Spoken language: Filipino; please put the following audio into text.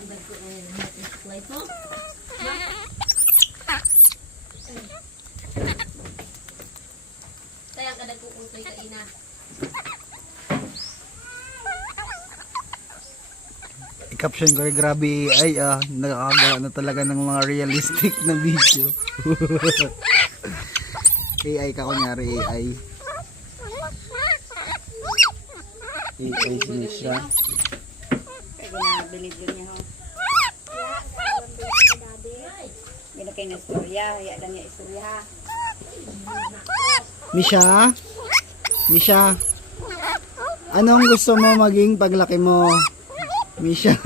Pagdag ko supply po. Kaya kada ko ultoy ka ina. I-caption ko, grabe ay nakakagawa na talaga ng mga realistic na video. AI ka kunyari, AI. AI siya. Kaya ginabilib yun niya ho. Gina kayo na istorya. Haya lang niya istorya ha. Misha? Misha? Anong gusto mo maging paglaki mo? Misha?